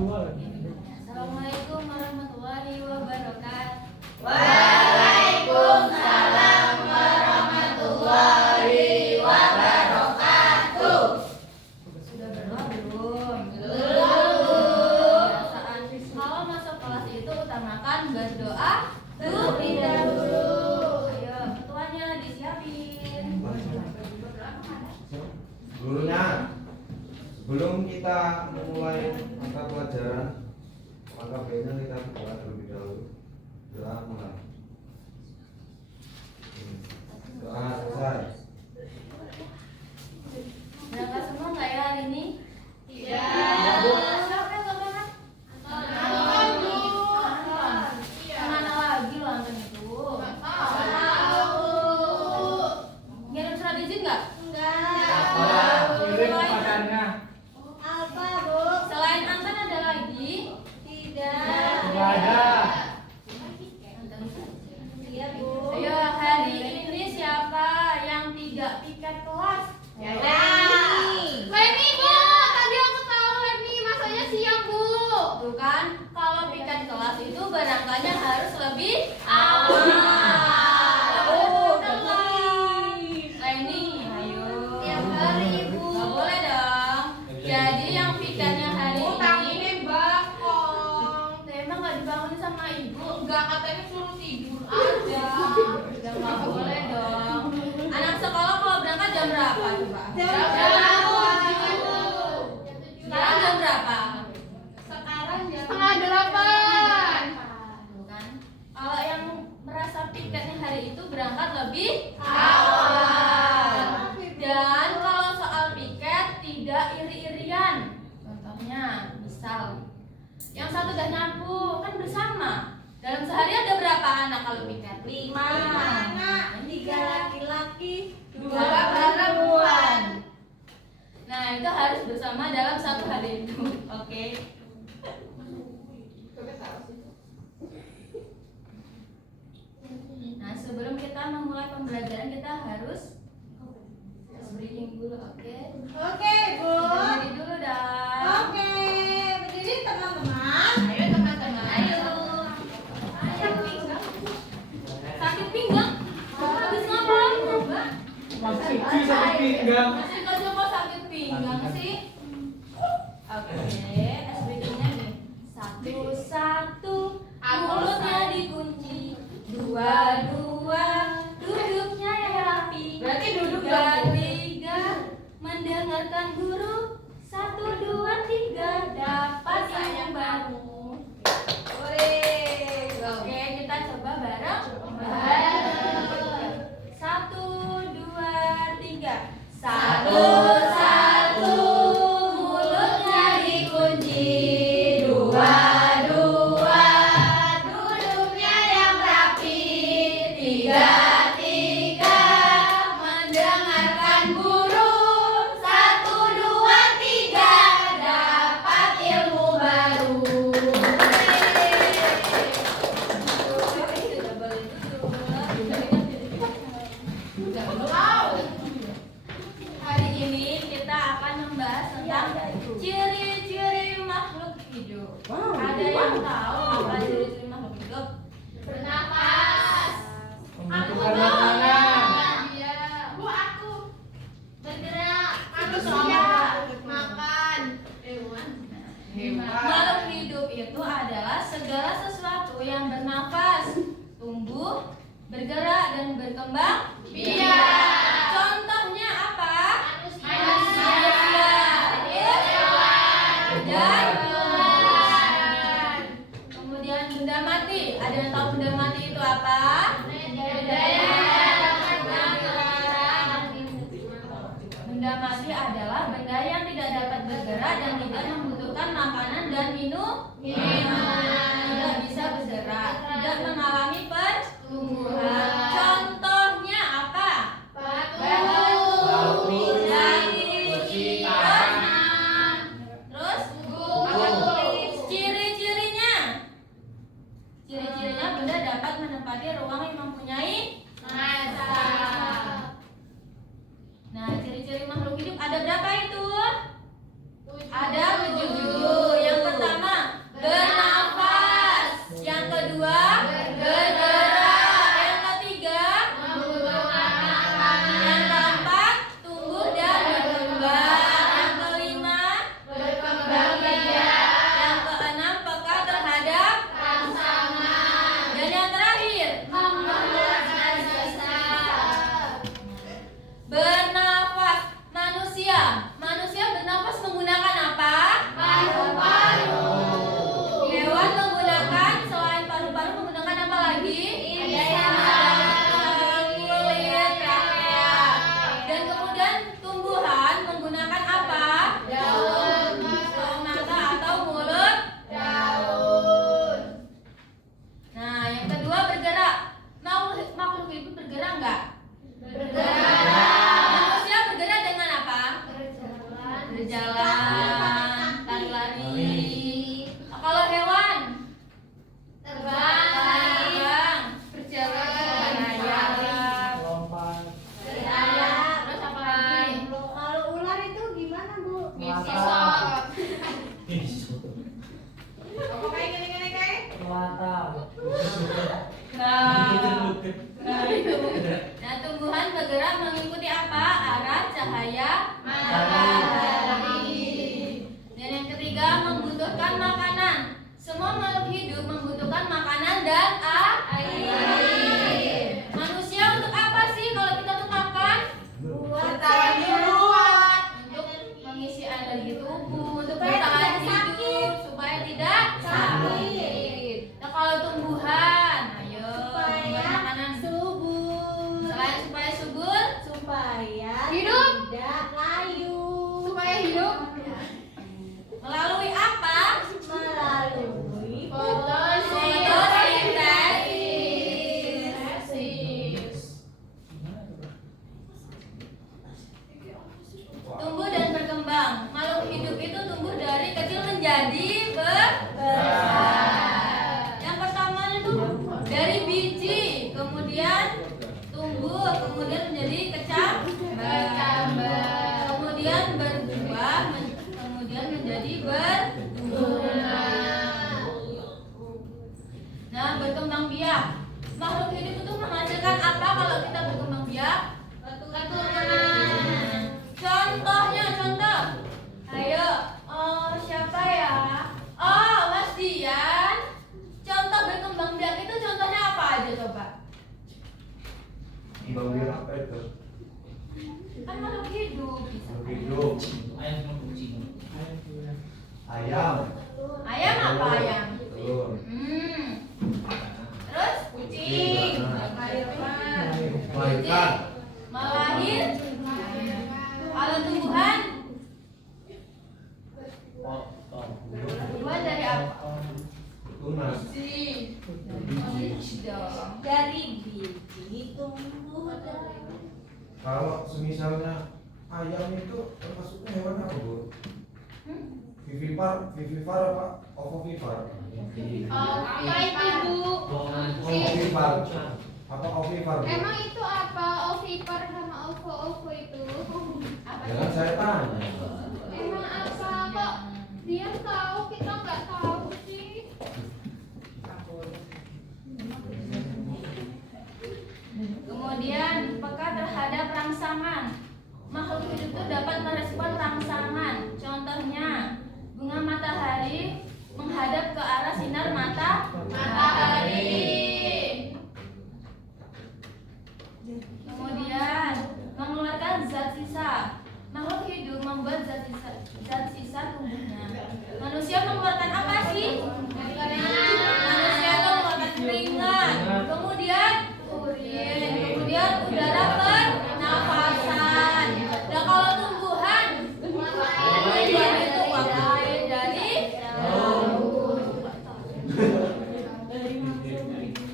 Assalamualaikum warahmatullahi wabarakatuh. Waalaikumsalam warahmatullahi wabarakatuh. Sudah berdoa belum? Belum. Kalau masuk kelas itu utamakan berdoa terlebih dahulu. Ayo, ketuanya disiapin. Gurunya, sebelum kita memulai mata pelajaran, maka baiknya kita berdoa terlebih dahulu. Doa mulai. Doa selesai. Berangkat semua nggak ya hari ini? Tidak. Siapa yang nggak berangkat? Kemana lagi lo Anton itu? Ngirim surat izin nggak? Selain Anton ada lagi? Ayo, hari ini siapa yang tidak piket kelas? Leni, Bu. Tadi aku tahu Leni, masanya siang, Bu. Tuh kan, kalau piket kelas itu berangkatnya harus lebih awal. Leni, ayo. Tiap hari, Bu. Nggak boleh dong. Jadi yang piketnya hari ini, bakong. emang nggak dibangunin sama ibu? Enggak, katanya suruh tidur aja. Udah nggak boleh dong. Anak sekolah kalau berangkat jam berapa coba? Sekarang jam berapa? Sekarang jam 7:30. Tuh kan. Kalau yang merasa piketnya hari itu berangkat lebih Awal. Dan kalau soal piket tidak iri-irian. Contohnya, misal yang satu udah nyapu kan bersama. Dalam sehari ada berapa anak kalau piket? 5 anak, 3 laki-laki, 2 perempuan. Nah, itu harus bersama dalam satu hari itu. Oke. Nah, sebelum kita memulai pembelajaran kita harus briefing dulu, oke? Oke, Bu. Berdiri dulu dah. Oke, berdiri teman-teman. Ayo teman-teman. Ayo. Sakit pinggang? Habis ngapain, Mbak? Sakit pinggang. Masih kerja kok sakit pinggang sih? Oke, SBD-nya nih. 1, mulutnya dikunci. 2, duduknya yang rapi. Berarti duduk 3, mendengarkan guru. 1, 2, 3, dapat yang baru. Oke, kita coba bareng. 1, 2, 3. 1, mulutnya dikunci. 2, duduknya yang rapi. 3, mendengarkan guru. 1, 2, 3, dapat ilmu baru. Hari ini kita akan membahas tentang ciri-ciri makhluk hidup. Ada yang tahu apa ciri-ciri makhluk hidup? Bernapas. Membutuhkan makanan. Iya. Bu, aku. Bergerak. Manusia. Makan. Makhluk hidup itu adalah segala sesuatu yang bernafas, tumbuh, bergerak dan berkembang biak. Contohnya apa? Manusia. Dan kemudian benda mati. Ada yang tahu benda mati itu apa? Benda mati adalah benda yang tidak dapat bergerak dan tidak membutuhkan makanan dan minuman. Tidak bisa bergerak, tidak mengalami pertumbuhan. Contohnya apa? Batu. Kursi, Terus ciri-cirinya. Ciri-cirinya benda dapat menempati ruang yang mempunyai Masa. Nah, ciri-ciri makhluk hidup ada berapa itu? Ada 7. Yang pertama Nah, tumbuhan bergerak mengikuti apa? Arah cahaya matahari. Dan yang ketiga, membutuhkan makanan. Semua makhluk hidup membutuhkan makanan dan air. Manusia untuk apa sih kalau kita untuk makan? Bertahan hidup. Untuk mengisi energi tubuh, untuk Supaya bertahan tidak sakit. hidup, supaya tidak sakit. Nah, kalau tumbuhan, ayo Supaya makanan. subur. Selain supaya subur, Supaya Hidup. tidak layu. Supaya hidup. melalui apa? Melalui Fotosintesis. Tumbuh dan berkembang. Makhluk hidup itu tumbuh dari kecil menjadi besar. Yang pertama itu dari biji, kemudian tumbuh, kemudian menjadi kecambah, kemudian berbuah, kemudian menjadi berbunga. Nah, berkembang biak. Makhluk hidup itu menghasilkan apa kalau kita berkembang biak? Keturunan. Contohnya, contoh. Ayo, siapa ya? Oh, Mas Dian. Contoh berkembang biak itu contohnya apa aja coba? Kembang biak apa itu? Kan makhluk hidup. Hidup. Ayam. Ayam apa ayam? Telur. Terus kucing. Melahirkan. Melahir. Kalau tumbuhan, tumbuhan dari apa? Tunas. Biji dong. dari biji tumbuh dari Kalau semisalnya ayam itu termasuknya hewan apa, Bu? Vivipar apa? Ovovivipar? Apa itu, Bu? Ovovivipar. Apa ovivipar, Bu? Emang itu apa? Ovipar sama ovo itu? Apa Jangan saya tanya. Emang apa kok? Dia tahu, kita nggak tahu sih. Kemudian peka terhadap rangsangan. Makhluk hidup itu dapat merespon rangsangan. Contohnya, bunga matahari menghadap ke arah sinar matahari. Kemudian mengeluarkan zat sisa. Makhluk hidup membuat zat sisa tubuhnya. Manusia mengeluarkan apa sih? Manusia itu mengeluarkan keringat. Kemudian urin. Kemudian udara pernafasan. Dan kalau tumbuhan, tumbuhan itu uap air dari laut.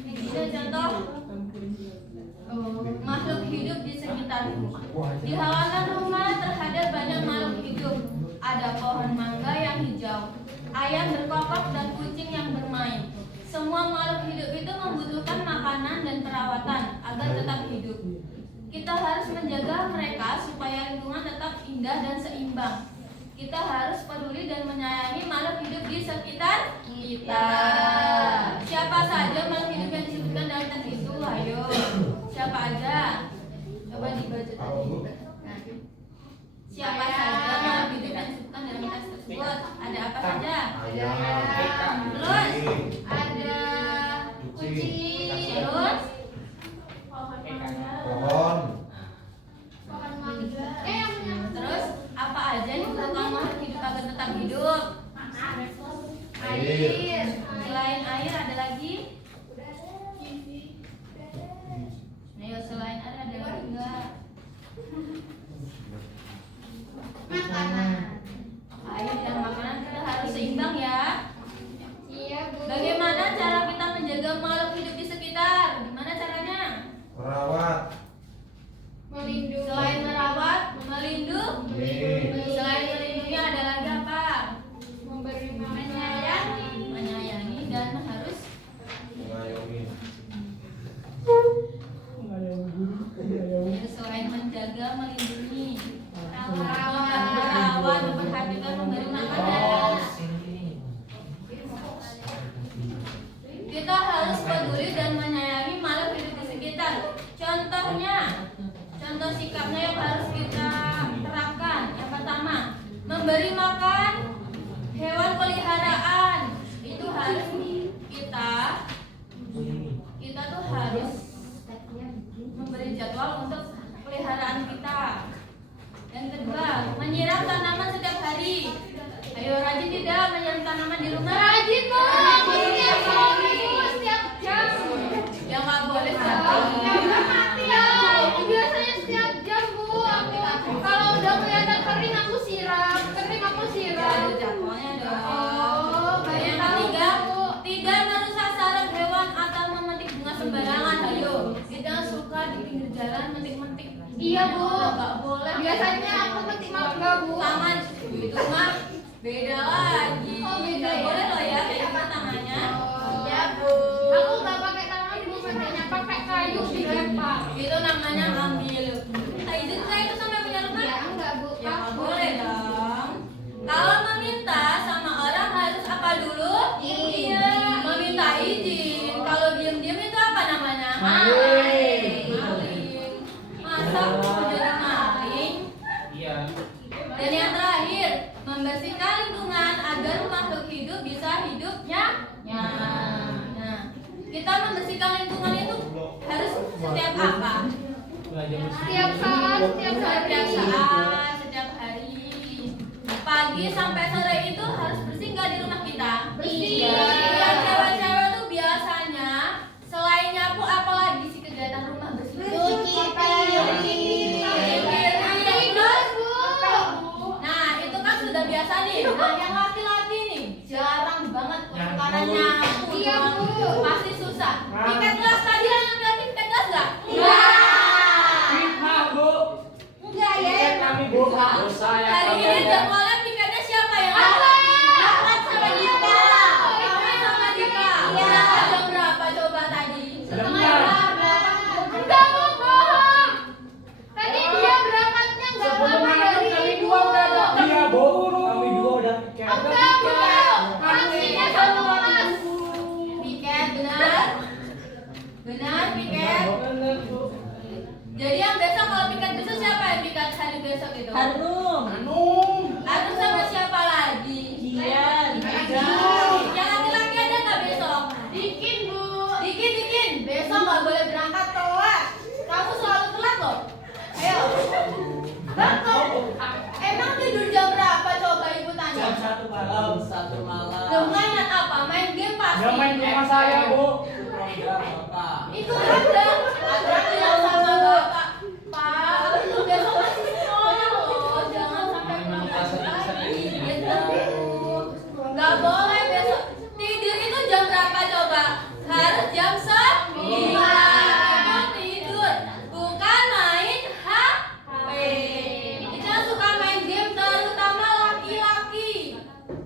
Ini contoh makhluk hidup di sekitarmu. Di halaman rumah terhadap banyak makhluk hidup. Ada pohon mangga yang hijau, ayam berkokok dan kucing yang bermain. Semua makhluk hidup itu membutuhkan makanan dan perawatan agar tetap hidup. Kita harus menjaga mereka supaya lingkungan tetap indah dan seimbang. Kita harus peduli dan menyayangi makhluk hidup di sekitar kita. Siapa saja makhluk hidup yang disebutkan dalam teks itu? Ayo, siapa aja? Coba dibaca tadi. Nah, siapa saja makhluk hidup yang disebutkan dalam teks tersebut? Ada apa saja? Ayam. Terus Kucing. ada kucing. Terus Pohon. terus apa aja yang dibutuhkan makhluk hidup agar tetap hidup? Air. Selain air ada lagi? Ayo, selain air ada lagi enggak? Makanan. Air dan makanan kita harus seimbang ya. Iya, Bu. Bagaimana cara kita menjaga makhluk hidup di sekitar? Gimana caranya? Merawat. Melindungi. Selain merawat, melindungi. Selain melindungi ada lagi apa? Memberi Menyayangi dan harus Mengayomi. ya, selain menjaga, melindungi, merawat, memperhatikan, memberi makanan. sikapnya yang harus kita terapkan. Yang pertama, memberi makan hewan peliharaan. Itu harus kita tuh harus memberi jadwal untuk peliharaan kita. Yang kedua, menyiram tanaman setiap hari. Ayo rajin tidak menyiram tanaman di rumah? Rajin bu, setiap hari, setiap jam. Ya nggak boleh setiap hari. Udah mati ya. Biasanya setiap jam bu. Kalau udah kelihatan kering aku siram, Ya, ada jadwalnya dong. Oh, baik Yang tahu, ketiga, Bu. tidak merusak sarang hewan atau memetik bunga sembarangan. Ayo, kita suka di pinggir jalan metik-metik. Iya, Bu. Nggak boleh. Biasanya aku metik mangga bu. Taman itu mah beda lagi. Oh, beda Nggak ya? boleh loh ya kayak gitu tangannya. Oh. Ya bu. Aku nggak pakai tangan bu, metiknya pakai kayu dilempar. Itu namanya ambil. Izin saya itu sampai punya rumah. Ya enggak bu. Ya nggak boleh dong. Kalau meminta sama orang harus apa dulu? Iya, meminta izin. Kalau diem-diem itu apa namanya? Maling. Maling. Masa mau jadi maling? Iya. Dan yang terakhir, membersihkan lingkungan agar makhluk hidup bisa hidupnya nyaman. Nah, kita membersihkan lingkungan itu harus setiap apa? Belajar Setiap saat, setiap hari. Setiap hari. Pagi sampai sore itu harus bersih nggak di rumah kita? Bersih. Yang cewek-cewek tuh biasanya selain nyapu apalagi sih kegiatan rumah bersih? Cuci piring. Terus, nah itu kan sudah biasa nih. Nah yang laki-laki nih jarang banget karena nyapu. Iya, Bu. Pasti susah. Piket gelas tadi yang laki-laki piket gelas nggak? Fitnah bu. Enggak ya. Kami bu. Dosa ya. Hari ini jadwalnya piketnya siapa yang Rahmat sama Dika. Rahmat sama Dika. Iya. Jam berapa coba tadi? Sebentar. Enggak bu, bohong. Tadi dia berangkatnya enggak Sebelum lama anak dari kami ibu. dua udah datang. Iya bu. Kami dua udah piket. Enggak bu. Sanksinya 1 kelas. Piket benar? Benar piket? Bener bu. Jadi yang besok kalau piket besok siapa yang piket hari besok itu? Harum. Anum. Aku sama siapa lagi? Kian. Yang laki-laki ada nggak besok? Bikin bu. Dikin. Besok nggak boleh berangkat telat. Kamu selalu telat loh. Ayo. Emang tidur jam berapa coba ibu tanya? Satu malam. Loh mainan apa? Main game pasti. Yang main ke rumah saya bu. Program Bapak. Itu ada bilang sama bapak. Pak, aku besok masih sekolah loh. Jangan sampai pulang pagi gitu. Nggak boleh besok. Tidur itu jam berapa coba? Harus jam 9. Emang tidur, bukan main HP. Kita suka main game terutama laki-laki.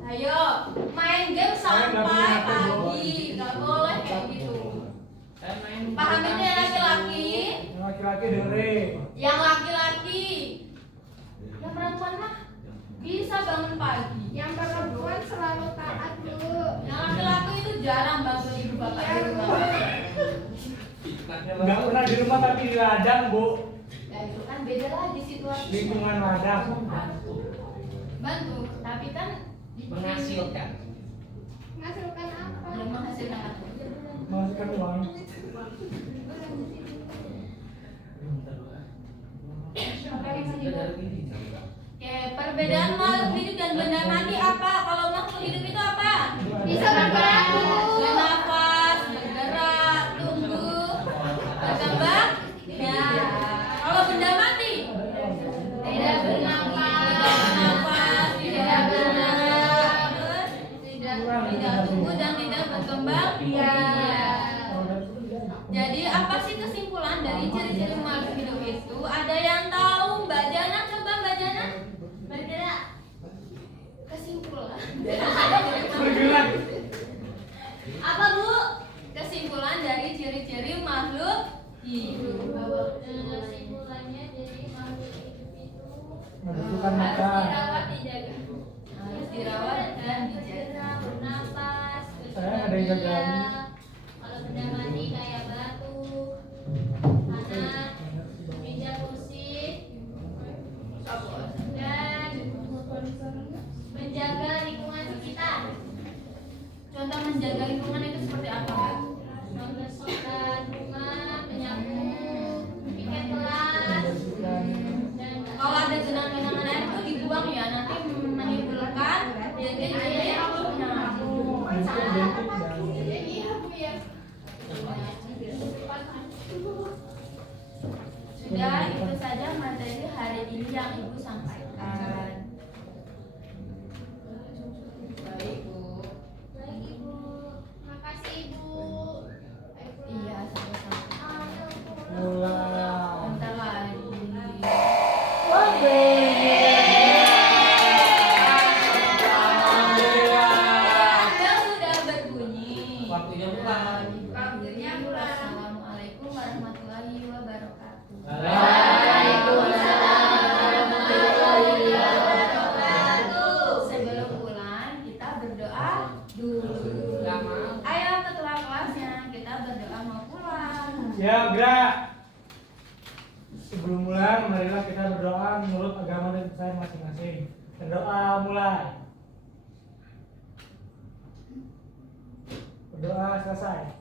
Ayo, main game sampai pagi. Nggak boleh kayak gitu. Saya main. Paham ini ya laki-laki? Yang laki-laki dengerin. Yang laki-laki. Yang perempuan mah bisa bangun pagi. Yang perempuan selalu taat bu. Yang laki-laki itu jarang bangun ibu bapak di rumah. Enggak pernah di rumah tapi di ladang bu. Ya itu kan beda lagi situasi. Lingkungan ladang. Bantu, tapi kan Menghasilkan. Menghasilkan apa? belum menghasilkan apa. Menghasilkan uang. Oke, perbedaan makhluk hidup dan benda mati apa? Kalau makhluk hidup itu apa? Bisa bergerak bu. Bernafas, bergerak, tumbuh, berkembang. Ya. Kalau benda mati? Tidak bernafas. Bernafas, tidak bergerak, terus tidak tumbuh dan tidak berkembang. Iya. Jadi apa sih kesimpulan dari ciri-ciri makhluk hidup itu? Ada yang tahu? Mbak Jana, coba Mbak Jana bergerak. Kesimpulan. Bergerak. Apa Bu? Kesimpulan dari ciri-ciri makhluk hidup. Kesimpulannya jadi makhluk hidup itu Membutuhkan harus makan. dirawat, dijaga. Harus dirawat dan dijaga. Bernafas, Saya ada yang jaga. kalau benda mati kayak batu, tanah, meja kursi, contoh menjaga lingkungan itu seperti apa, Mbak? Membersihkan rumah, menyapu, piket kelas, Membersihkan. dan Kalau ada genangan-genangan air itu dibuang ya, nanti menimbulkan jentik-jentik yang punah. Jentik-jentik dan iya Bu ya. Sudah, itu saja materi hari ini yang Ibu sampaikan. Baik, Bu. Baik Ibu, makasih Ibu. Iya, sama-sama. mulai. Bentar lagi. Bel sudah berbunyi. Waktunya pulang. Waktunya pulang. Assalamualaikum warahmatullahi wabarakatuh. Sebelum pulang kita berdoa dulu. Nggak mau. Ayo ketua kelasnya kita berdoa mau pulang. Siap, gerak. Sebelum mulai, marilah kita berdoa menurut agama dan kepercayaan masing-masing. Berdoa mulai. Berdoa selesai.